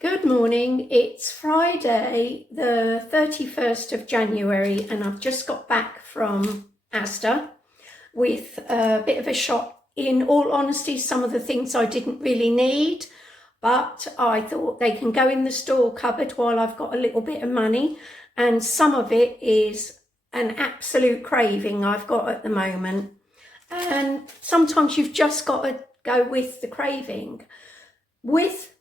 Good morning. It's Friday, the 31st of January, and I've just got back from Asda with a bit of a shop. In all honesty, some of the things I didn't really need, but I thought they can go in the store cupboard while I've got a little bit of money, and some of it is an absolute craving I've got at the moment. And sometimes you've just got to go with the craving. With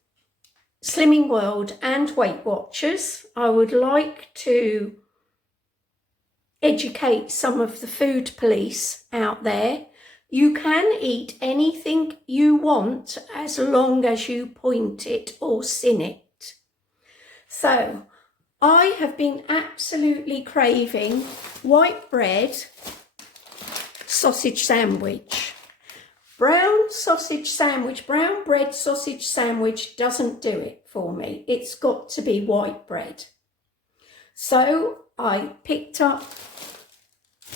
Slimming World and Weight Watchers, I would like to educate some of the food police out there. You can eat anything you want as long as you point it or sin it. So I have been absolutely craving white bread sausage sandwich. Brown bread sausage sandwich doesn't do it for me. It's got to be white bread. So I picked up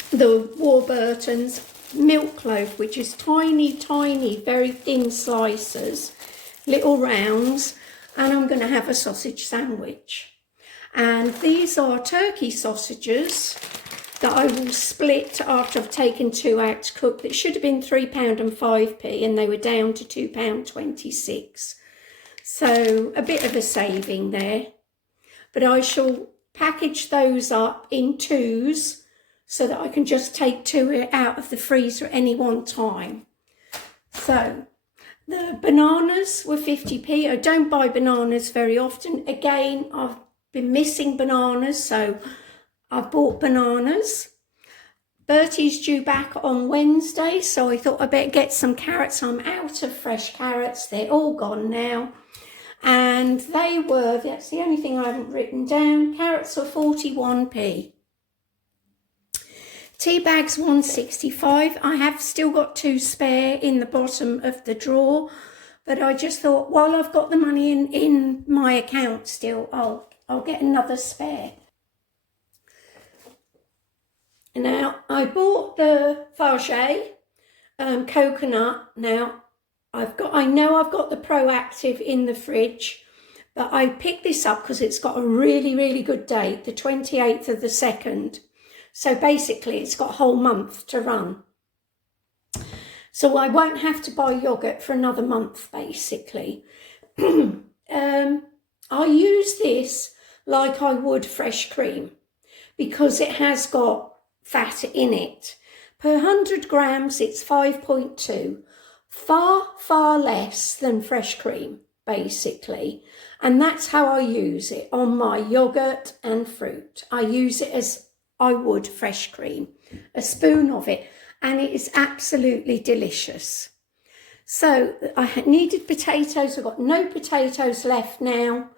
the Warburton's milk loaf, which is tiny, very thin slices, little rounds, and I'm going to have a sausage sandwich. And these are turkey sausages that I will split after I've taken 2 out to cook. That should have been £3 and 5p, and they were down to £2.26. So a bit of a saving there. But I shall package those up in 2s so that I can just take 2 out of the freezer at any one time. So the bananas were 50p. I don't buy bananas very often. Again, I've been missing bananas, so I've bought bananas. Bertie's due back on Wednesday, so I thought I'd better get some carrots. I'm out of fresh carrots. They're all gone now. And they were, that's the only thing I haven't written down, carrots are 41p. Tea bags 165. I have still got 2 spare in the bottom of the drawer, but I just thought while I've got the money in my account still, I'll get another spare. Now, I bought the frugally coconut. Now, I know I've got the Proactive in the fridge, but I picked this up because it's got a really good date, the 28th of the 2nd. So basically, it's got a whole month to run. So I won't have to buy yogurt for another month, basically. I use this like I would fresh cream because it has got fat in it. Per 100 grams, it's 5.2. Far less than fresh cream, basically. And that's how I use it on my yogurt and fruit. I use it as I would fresh cream, a spoon of it, and it is absolutely delicious. So I needed potatoes. I've got no potatoes left now.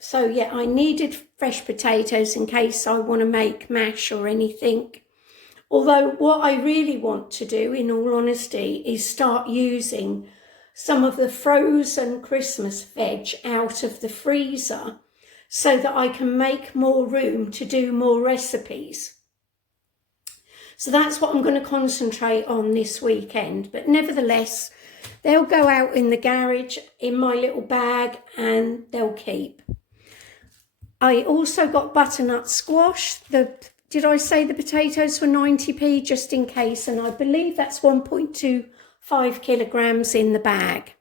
So yeah, I needed fresh potatoes in case I want to make mash or anything. Although what I really want to do, in all honesty, is start using some of the frozen Christmas veg out of the freezer so that I can make more room to do more recipes. So that's what I'm going to concentrate on this weekend. But nevertheless, they'll go out in the garage in my little bag and they'll keep. I also got butternut squash. Did I say the potatoes were 90p just in case? And I believe that's 1.25 kilograms in the bag.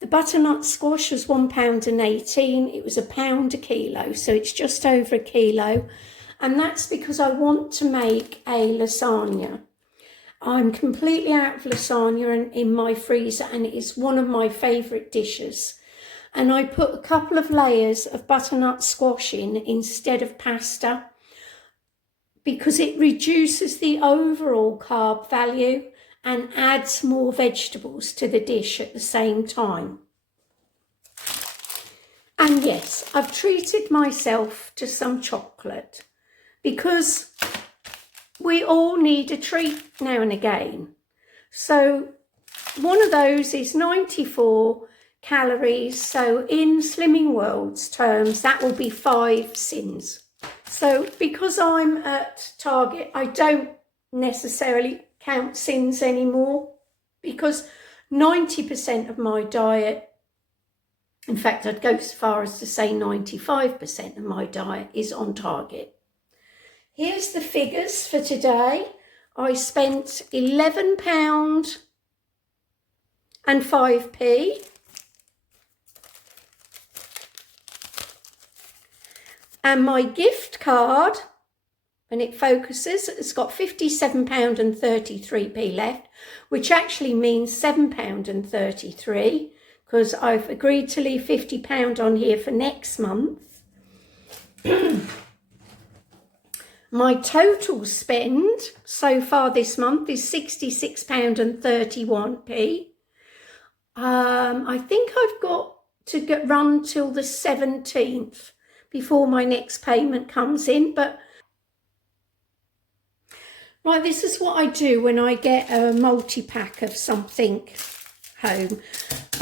The butternut squash was £1.18. It was £1 a kilo, so it's just over a kilo. And that's because I want to make a lasagna. I'm completely out of lasagna in my freezer, and it is one of my favourite dishes. And I put a couple of layers of butternut squash in instead of pasta because it reduces the overall carb value and adds more vegetables to the dish at the same time. And yes, I've treated myself to some chocolate because we all need a treat now and again. So one of those is 94 calories. So in Slimming World's terms, that will be 5 sins. So because I'm at Target, I don't necessarily count sins anymore because 90% of my diet In fact, I'd go so far as to say 95% of my diet is on target. Here's the figures for today. I spent £11 and 5p. And my gift card, and it focuses, it's got £57 and 33p left, which actually means £7 and 33, because I've agreed to leave £50 on here for next month. My total spend so far this month is £66 and 31p. I think I've got to run till the 17th before my next payment comes in, but right, this is what I do when I get a multi-pack of something home.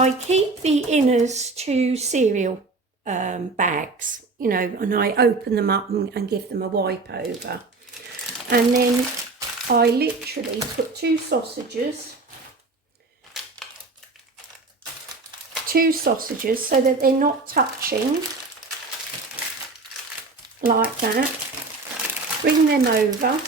I keep the inners to cereal bags, you know, and I open them up and give them a wipe over. And then I literally put two sausages so that they're not touching, like that. Bring them over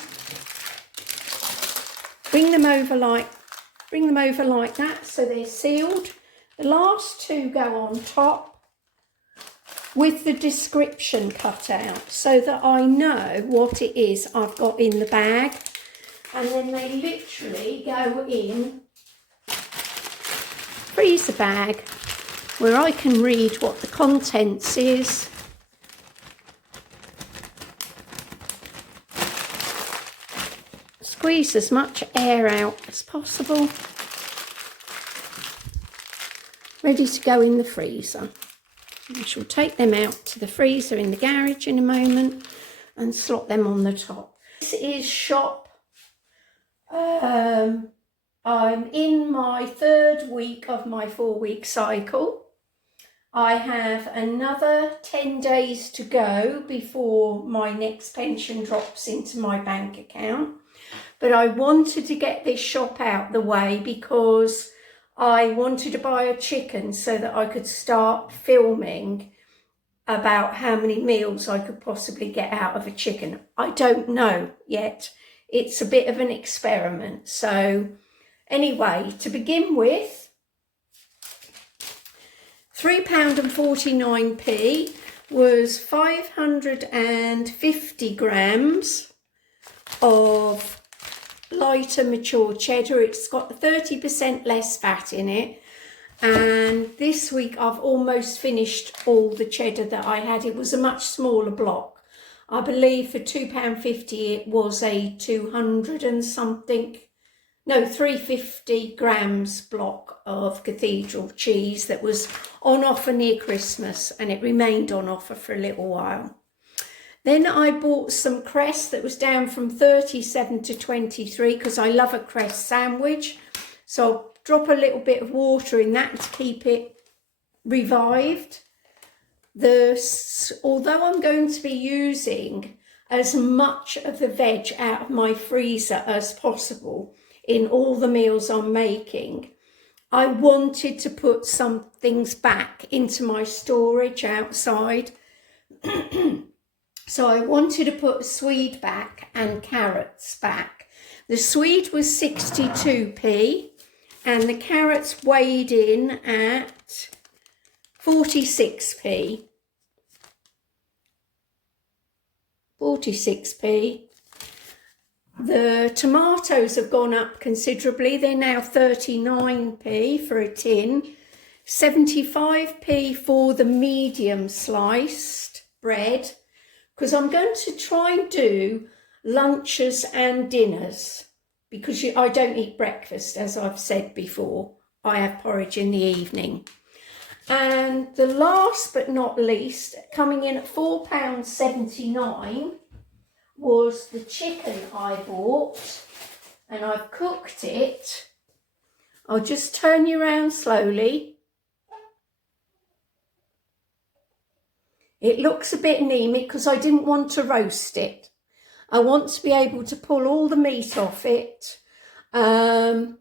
like that, so they're sealed. The last two go on top with the description cut out so that I know what it is I've got in the bag. And then they literally go in freezer bag where I can read what the contents is. Squeeze as much air out as possible. Ready to go in the freezer. I shall take them out to the freezer in the garage in a moment and slot them on the top. This is shop. I'm in my 3rd week of my 4-week cycle. I have another 10 days to go before my next pension drops into my bank account. But I wanted to get this shop out the way because I wanted to buy a chicken so that I could start filming about how many meals I could possibly get out of a chicken. I don't know yet. It's a bit of an experiment. So anyway, to begin with, £3 and 49p was 550 grams of lighter mature cheddar. It's got 30% less fat in it, and this week I've almost finished all the cheddar that I had. It was a much smaller block. I believe for £2.50 it was a 200 and something, no, 350 grams block of cathedral cheese that was on offer near Christmas, and it remained on offer for a little while. Then I bought some cress that was down from 37 to 23 because I love a cress sandwich. So I'll drop a little bit of water in that to keep it revived. Although I'm going to be using as much of the veg out of my freezer as possible in all the meals I'm making, I wanted to put some things back into my storage outside. So I wanted to put swede back and carrots back. The swede was 62p and the carrots weighed in at 46p. 46p. The tomatoes have gone up considerably. They're now 39p for a tin. 75p for the medium sliced bread, because I'm going to try and do lunches and dinners, because I don't eat breakfast, as I've said before. I have porridge in the evening. And the last but not least, coming in at £4.79, was the chicken I bought, and I've cooked it. I'll just turn you around slowly. It looks a bit anemic because I didn't want to roast it. I want to be able to pull all the meat off it. And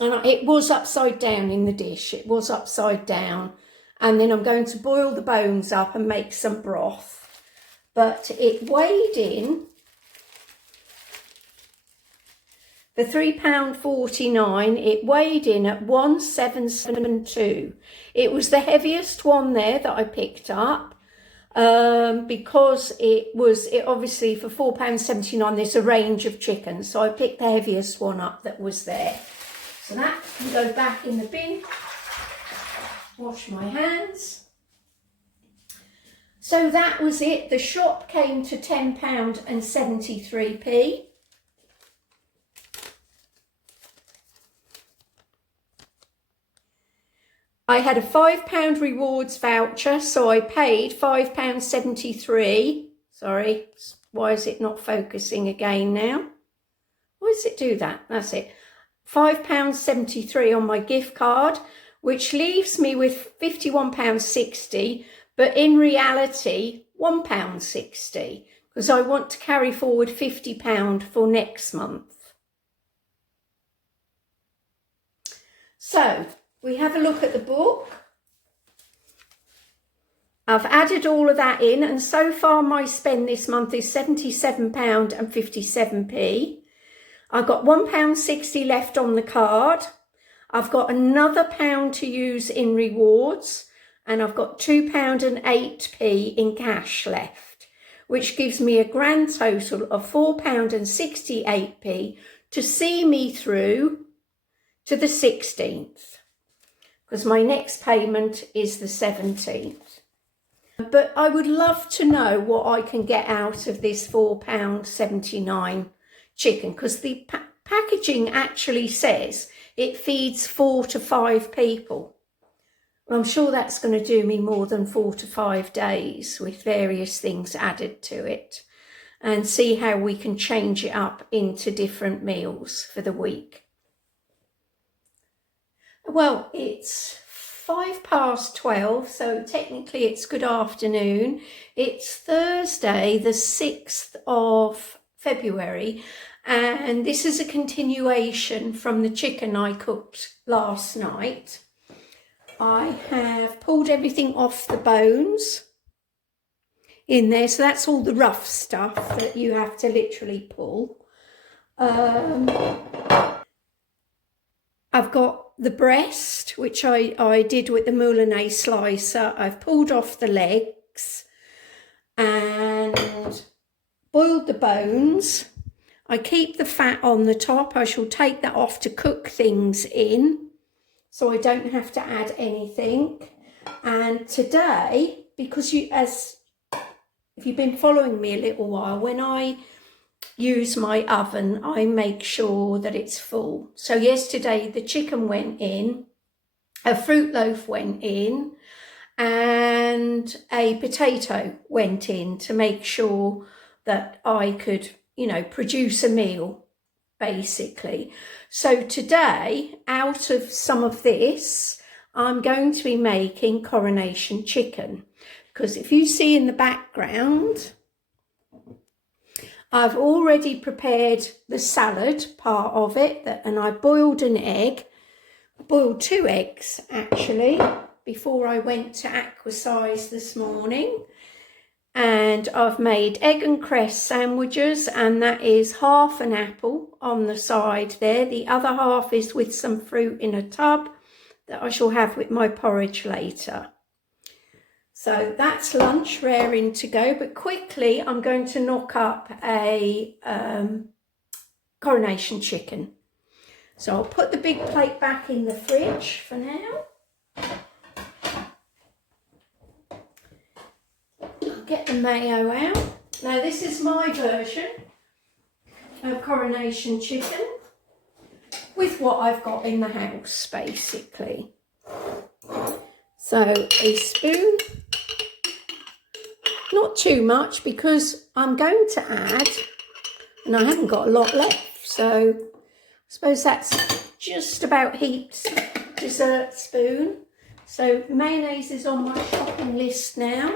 it was upside down in the dish. It was upside down. and then I'm going to boil the bones up and make some broth. But it weighed in for £3.49, it weighed in at 1772. It was the heaviest one there that I picked up, because it obviously for £4.79 there's a range of chickens, so I picked the heaviest one up that was there. So that can go back in the bin. Wash my hands. So that was it. The shop came to £10.73. I had a £5 rewards voucher, so I paid £5.73. Sorry, why is it not focusing again now? Why does it do that? That's it. £5.73 on my gift card, which leaves me with £51.60, but in reality, £1.60, because I want to carry forward £50 for next month. So, we have a look at the book. I've added all of that in, and so far my spend this month is £77.57. I've got £1.60 left on the card. I've got another £1 to use in rewards, and I've got £2.08 in cash left, which gives me a grand total of £4.68 to see me through to the 16th. Because my next payment is the 17th. But I would love to know what I can get out of this £4.79 chicken, because the packaging actually says it feeds 4 to 5 people. Well, I'm sure that's going to do me more than 4 to 5 days with various things added to it, and see how we can change it up into different meals for the week. Well, it's 12:05, so technically it's good afternoon. It's Thursday, the 6th of February, and this is a continuation from the chicken I cooked last night. I have pulled everything off the bones in there, so that's all the rough stuff that you have to literally pull. I've got the breast, which I did with the moulinet slicer. I've pulled off the legs and boiled the bones. I keep the fat on the top. I shall take that off to cook things in, so I don't have to add anything. And today, because if you've been following me a little while, when I use my oven, I make sure that it's full. So yesterday the chicken went in, a fruit loaf went in, and a potato went in to make sure that I could, produce a meal, basically. So today, out of some of this, I'm going to be making Coronation chicken, because if you see in the background, I've already prepared the salad part of it, and I boiled an egg. I boiled 2 eggs actually before I went to aquasize this morning. And I've made egg and cress sandwiches, and that is half an apple on the side there. The other half is with some fruit in a tub that I shall have with my porridge later. So that's lunch raring to go, but quickly I'm going to knock up a Coronation chicken. So I'll put the big plate back in the fridge for now. I'll get the mayo out. Now this is my version of Coronation chicken with what I've got in the house, basically. So a spoon. Not too much, because I'm going to add, and I haven't got a lot left, so I suppose that's just about heaped dessert spoon. So mayonnaise is on my shopping list now.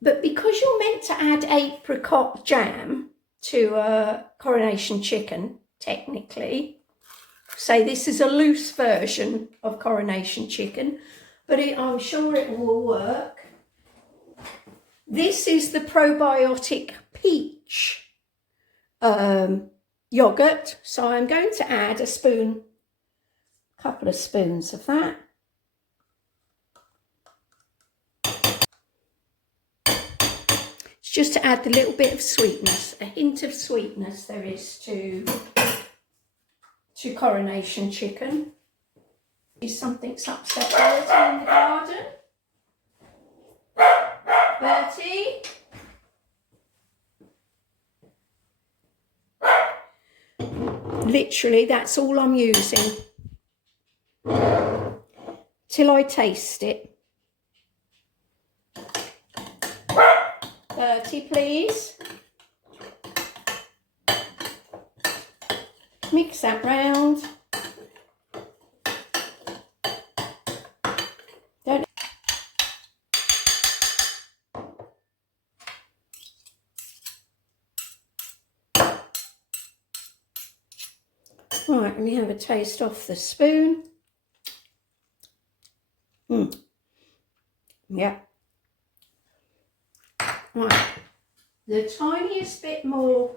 But because you're meant to add apricot jam to a Coronation chicken, technically, say this is a loose version of Coronation chicken, but I'm sure it will work. This is the probiotic peach yogurt, so I'm going to add a couple of spoons of that. It's just to add a little bit of sweetness, a hint of sweetness there is to Coronation chicken. Something's upset Bertie in the garden. Bertie? Literally, that's all I'm using till I taste it. Bertie, please. Mix that round. Right, let me have a taste off the spoon. Yeah. Right, the tiniest bit more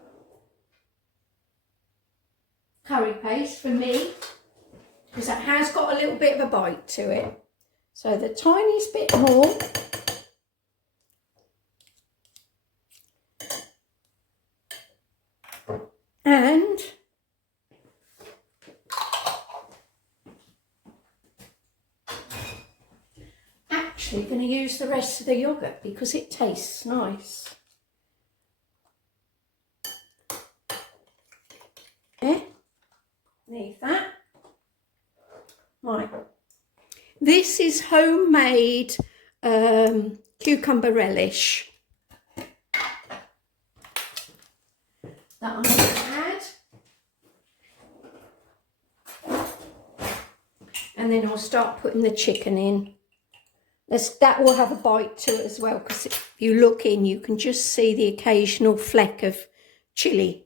curry paste for me, because it has got a little bit of a bite to it. So the tiniest bit more. And actually going to use the rest of the yogurt because it tastes nice. Yeah, leave that. Right, this is homemade cucumber relish that I'm going to add, and then I'll start putting the chicken in. That will have a bite to it as well, because if you look in, you can just see the occasional fleck of chilli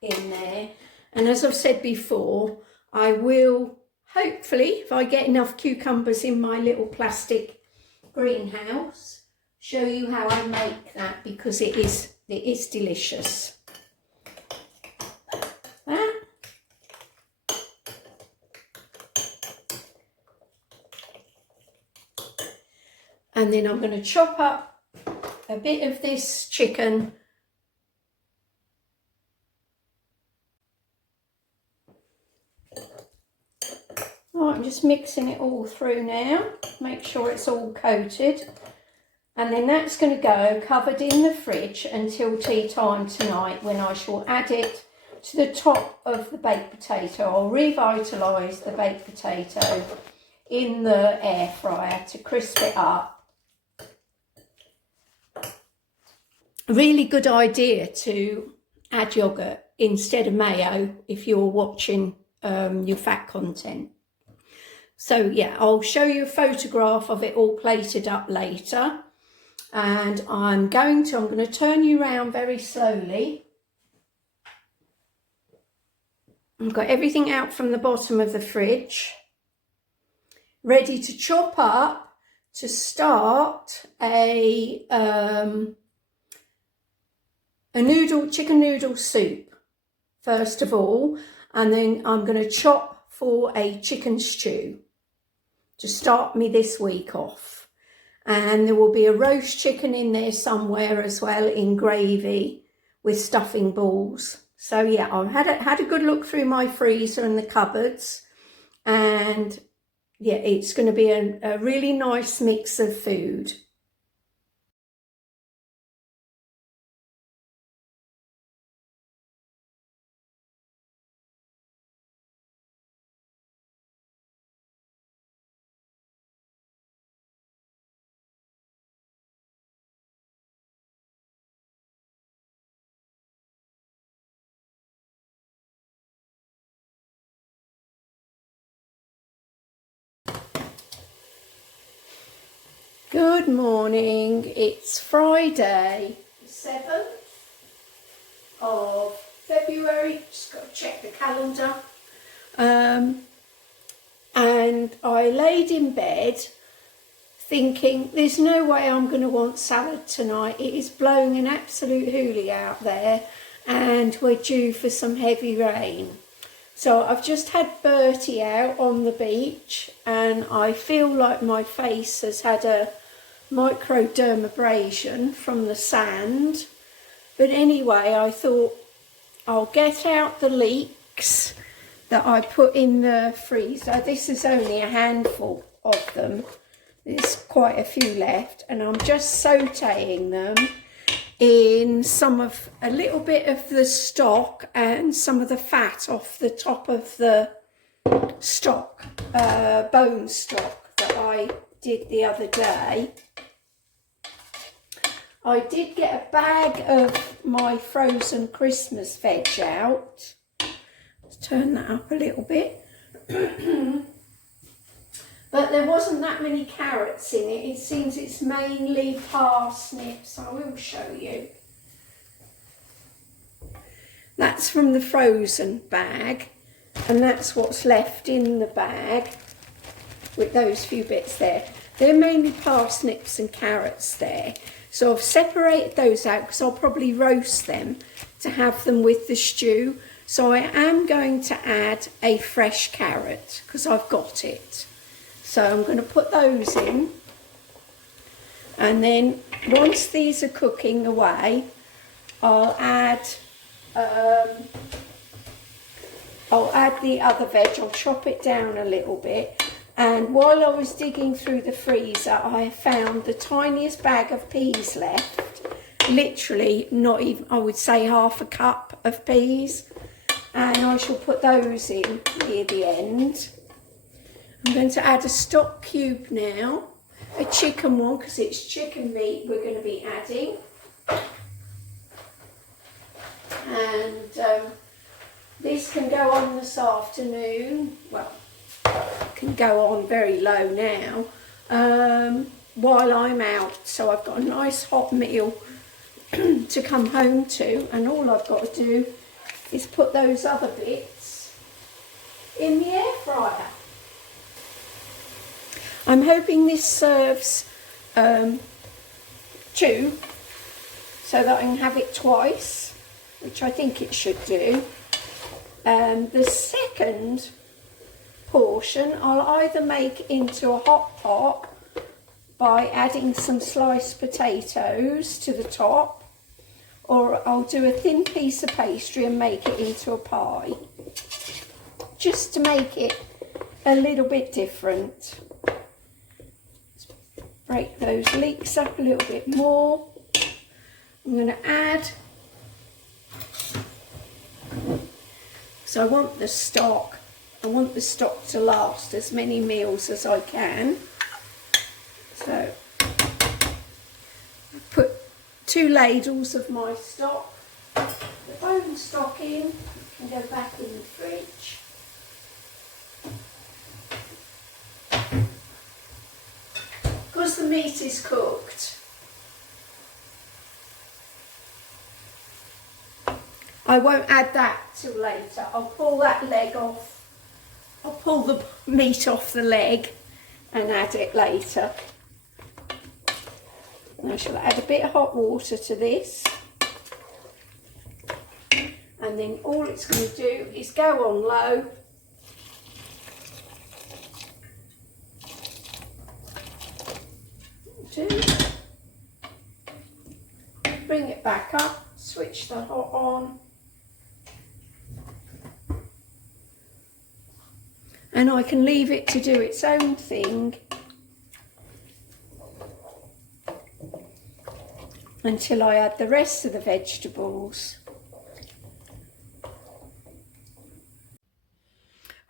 in there. And as I've said before, I will, hopefully, if I get enough cucumbers in my little plastic greenhouse, show you how I make that, because it is delicious. That. And then I'm going to chop up a bit of this chicken. Right, I'm just mixing it all through now. Make sure it's all coated. And then that's going to go covered in the fridge until tea time tonight, when I shall add it to the top of the baked potato. I'll revitalise the baked potato in the air fryer to crisp it up. Really good idea to add yogurt instead of mayo if you're watching your fat content. So yeah, I'll show you a photograph of it all plated up later. And I'm going to turn you around very slowly. I've got everything out from the bottom of the fridge, ready to chop up to start a chicken noodle soup first of all, and then I'm going to chop for a chicken stew to start me this week off. And there will be a roast chicken in there somewhere as well, in gravy with stuffing balls. So yeah, I've had a good look through my freezer and the cupboards, and yeah, it's going to be a really nice mix of food. Good morning, it's Friday, the 7th of February, just got to check the calendar. And I laid in bed thinking, there's no way I'm going to want salad tonight. It is blowing an absolute hoolie out there and we're due for some heavy rain. So I've just had Bertie out on the beach and I feel like my face has had a microdermabrasion from the sand. But anyway, I thought I'll get out the leeks that I put in the freezer. This is only a handful of them. There's quite a few left, and I'm just sautéing them in a little bit of the stock and some of the fat off the top of the stock, bone stock that I did the other day. I did get a bag of my frozen Christmas veg out. Let's turn that up a little bit. But there wasn't that many carrots in it. It seems it's mainly parsnips. I will show you. That's from the frozen bag, and that's what's left in the bag with those few bits there. They're mainly parsnips and carrots there. So I've separated those out because I'll probably roast them to have them with the stew. So I am going to add a fresh carrot because I've got it. So I'm going to put those in. And then once these are cooking away, I'll add the other veg. I'll chop it down a little bit. And while I was digging through the freezer, I found the tiniest bag of peas left. Literally not even, I would say, half a cup of peas. And I shall put those in near the end. I'm going to add a stock cube now. A chicken one, because it's chicken meat we're going to be adding. And this can go on this afternoon. Well, can go on very low now while I'm out, so I've got a nice hot meal to come home to, and all I've got to do is put those other bits in the air fryer. I'm hoping this serves two so that I can have it twice, which I think it should do. The second portion I'll either make into a hot pot by adding some sliced potatoes to the top, or I'll do a thin piece of pastry and make it into a pie, just to make it a little bit different. Let's break those leeks up a little bit more. I'm going to add, so I want the stock to last as many meals as I can. So I put 2 ladles of my stock. The bone stock in, can go back in the fridge. Because the meat is cooked, I won't add that till later. I'll pull that leg off. I'll pull the meat off the leg and add it later. And I shall add a bit of hot water to this. And then all it's going to do is go on low. Bring it back up, switch the hot on. And I can leave it to do its own thing until I add the rest of the vegetables.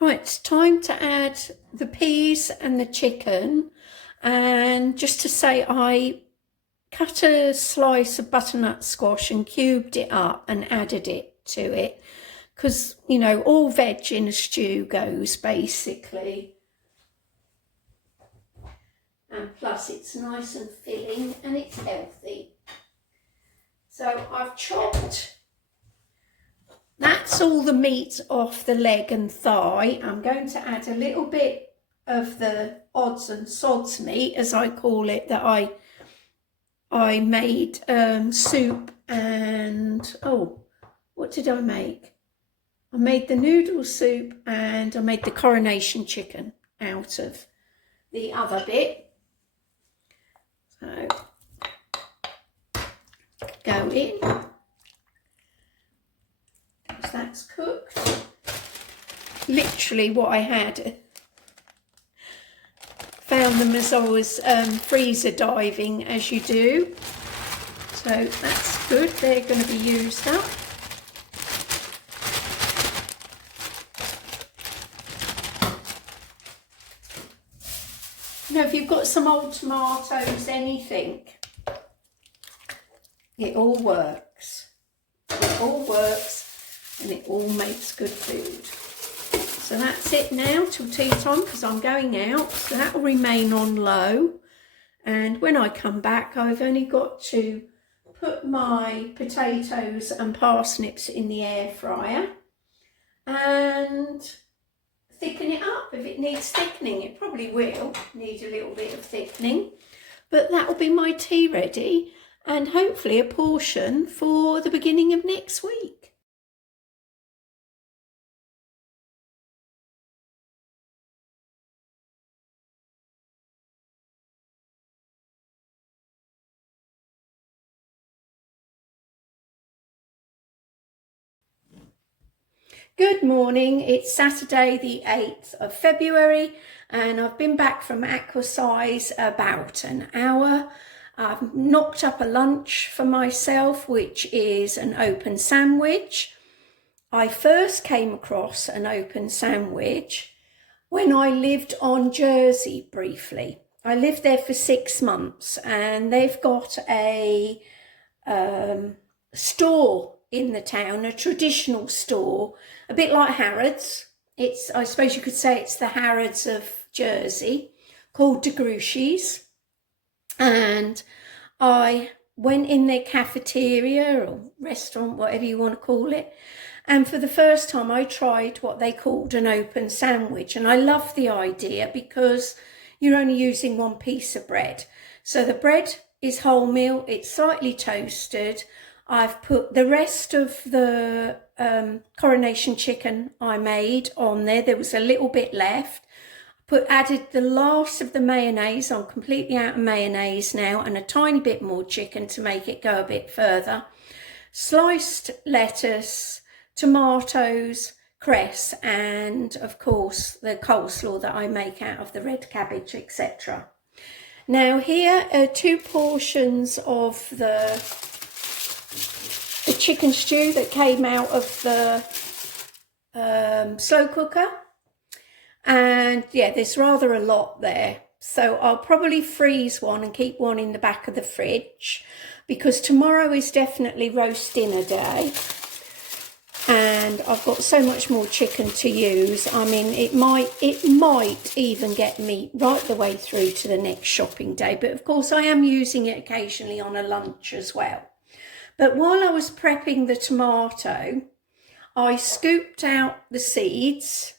Right, it's time to add the peas and the chicken. And just to say, I cut a slice of butternut squash and cubed it up and added it to it. Because, you know, all veg in a stew goes, basically. And plus it's nice and filling and it's healthy. So I've chopped that that's all the meat off the leg and thigh. I'm going to add a little bit of the odds and sods meat, as I call it, that I made soup and, oh, what did I make? I made the noodle soup and I made the Coronation chicken out of the other bit. So, go in. As that's cooked. Literally what I had. Found them as I was freezer diving, as you do. So that's good. They're going to be used up. Now, if you've got some old tomatoes, anything, it all works. It all works and it all makes good food. So that's it now till tea time, because I'm going out. So that will remain on low. And when I come back, I've only got to put my potatoes and parsnips in the air fryer and thicken it up. If it needs thickening, it probably will need a little bit of thickening. But that will be my tea ready, and hopefully a portion for the beginning of next week. Good morning, it's Saturday the 8th of February and I've been back from Aquasize about an hour. I've knocked up a lunch for myself, which is an open sandwich. I first came across an open sandwich when I lived on Jersey briefly. I lived there for 6 months and they've got a store in the town, a traditional store, a bit like Harrods. It's, I suppose you could say it's the Harrods of Jersey, called De Gruchy's. And I went in their cafeteria or restaurant, whatever you want to call it. And for the first time, I tried what they called an open sandwich. And I love the idea because you're only using one piece of bread. So the bread is wholemeal, it's slightly toasted. I've put the rest of the Coronation chicken I made on there. There was a little bit left. Added the last of the mayonnaise. I'm completely out of mayonnaise now, and a tiny bit more chicken to make it go a bit further. Sliced lettuce, tomatoes, cress, and of course the coleslaw that I make out of the red cabbage, etc. Now here are 2 portions of the chicken stew that came out of the slow cooker. And yeah, there's rather a lot there. So I'll probably freeze one and keep one in the back of the fridge, because tomorrow is definitely roast dinner day. And I've got so much more chicken to use. I mean, it might even get me right the way through to the next shopping day. But of course, I am using it occasionally on a lunch as well. But while I was prepping the tomato, I scooped out the seeds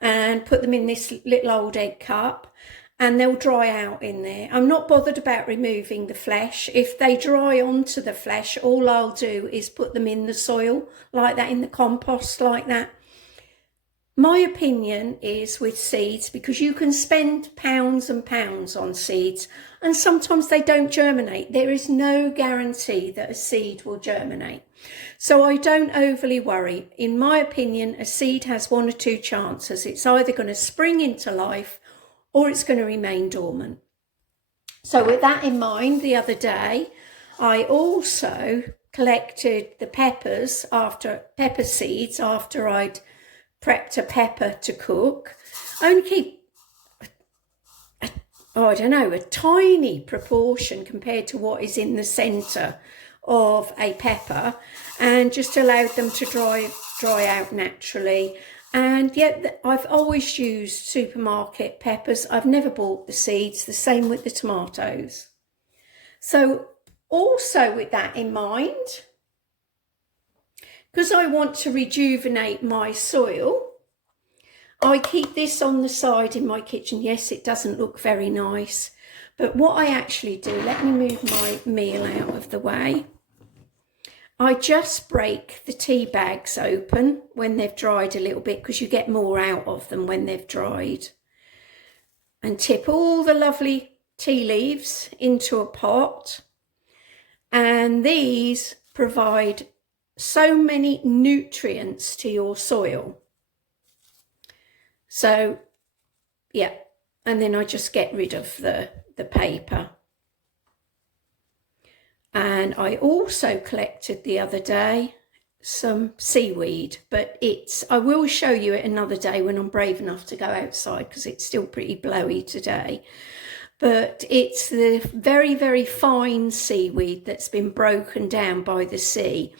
and put them in this little old egg cup, and they'll dry out in there. I'm not bothered about removing the flesh. If they dry onto the flesh, all I'll do is put them in the soil like that, in the compost like that. My opinion is with seeds, because you can spend pounds and pounds on seeds and sometimes they don't germinate. There is no guarantee that a seed will germinate. So I don't overly worry. In my opinion, a seed has 1 or 2 chances. It's either going to spring into life or it's going to remain dormant. So with that in mind, the other day, I also collected the pepper seeds after I'd prepped a pepper to cook. I only keep, a tiny proportion compared to what is in the centre of a pepper, and just allowed them to dry out naturally. And yet I've always used supermarket peppers. I've never bought the seeds. The same with the tomatoes. So also with that in mind, because I want to rejuvenate my soil, I keep this on the side in my kitchen. Yes, it doesn't look very nice, but what I actually do, let me move my meal out of the way. I just break the tea bags open when they've dried a little bit, because you get more out of them when they've dried. And tip all the lovely tea leaves into a pot. And these provide so many nutrients to your soil. So, yeah, and then I just get rid of the paper. And I also collected the other day some seaweed, but I will show you it another day when I'm brave enough to go outside, because it's still pretty blowy today. But it's the very, very fine seaweed that's been broken down by the sea.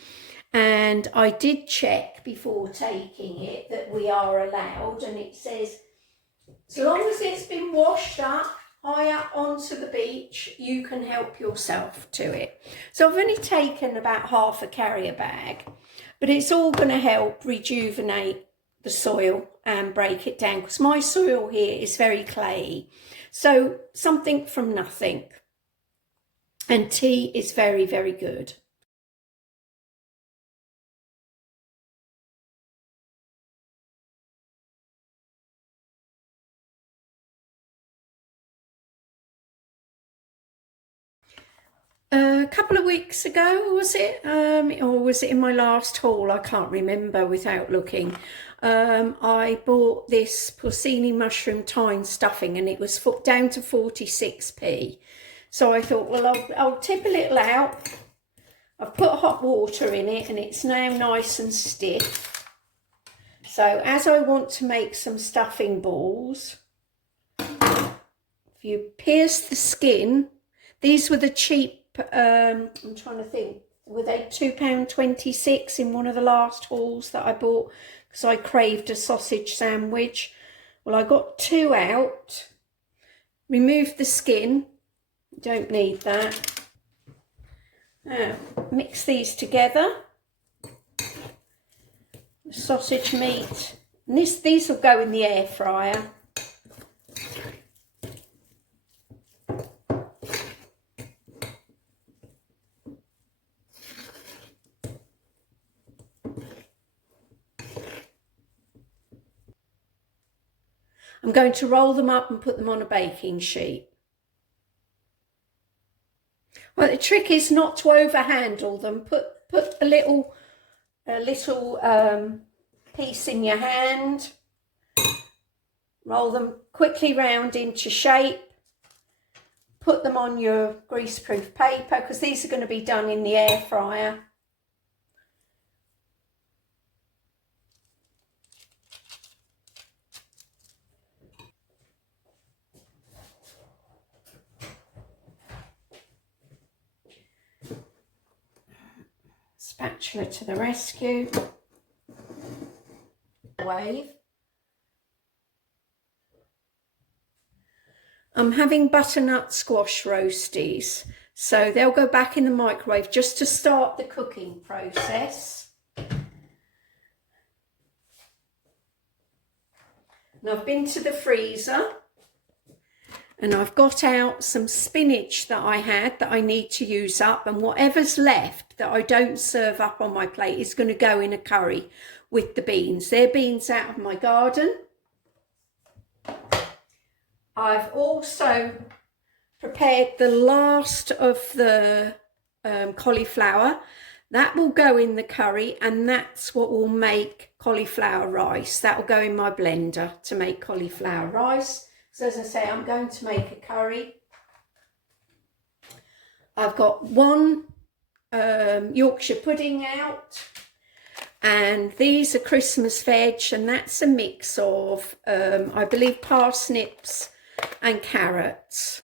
And I did check before taking it that we are allowed, and it says, as long as it's been washed up high up onto the beach, you can help yourself to it. So I've only taken about half a carrier bag, but it's all going to help rejuvenate the soil and break it down, because my soil here is very clayey. So something from nothing. And tea is very, very good. A couple of weeks ago, was it? Or was it in my last haul? I can't remember without looking. I bought this porcini mushroom thyme stuffing, and it was down to 46p. So I thought, well, I'll tip a little out. I've put hot water in it, and it's now nice and stiff. So as I want to make some stuffing balls, if you pierce the skin, these were the cheap, I'm trying to think, were they £2.26 in one of the last hauls that I bought, because I craved a sausage sandwich. Well, I got 2 out, removed the skin, don't need that. Now, mix these together, the sausage meat, and these will go in the air fryer. I'm going to roll them up and put them on a baking sheet. Well, the trick is not to overhandle them. Put a little piece in your hand. Roll them quickly round into shape. Put them on your greaseproof paper, because these are going to be done in the air fryer. Spatula to the rescue. Wave. I'm having butternut squash roasties, so they'll go back in the microwave just to start the cooking process. And I've been to the freezer, and I've got out some spinach that I had that I need to use up, and whatever's left that I don't serve up on my plate is going to go in a curry with the beans. They're beans out of my garden. I've also prepared the last of the cauliflower. That will go in the curry, and that's what will make cauliflower rice. That will go in my blender to make cauliflower rice. So as I say, I'm going to make a curry. I've got 1 Yorkshire pudding out, and these are Christmas veg, and that's a mix of, I believe, parsnips and carrots.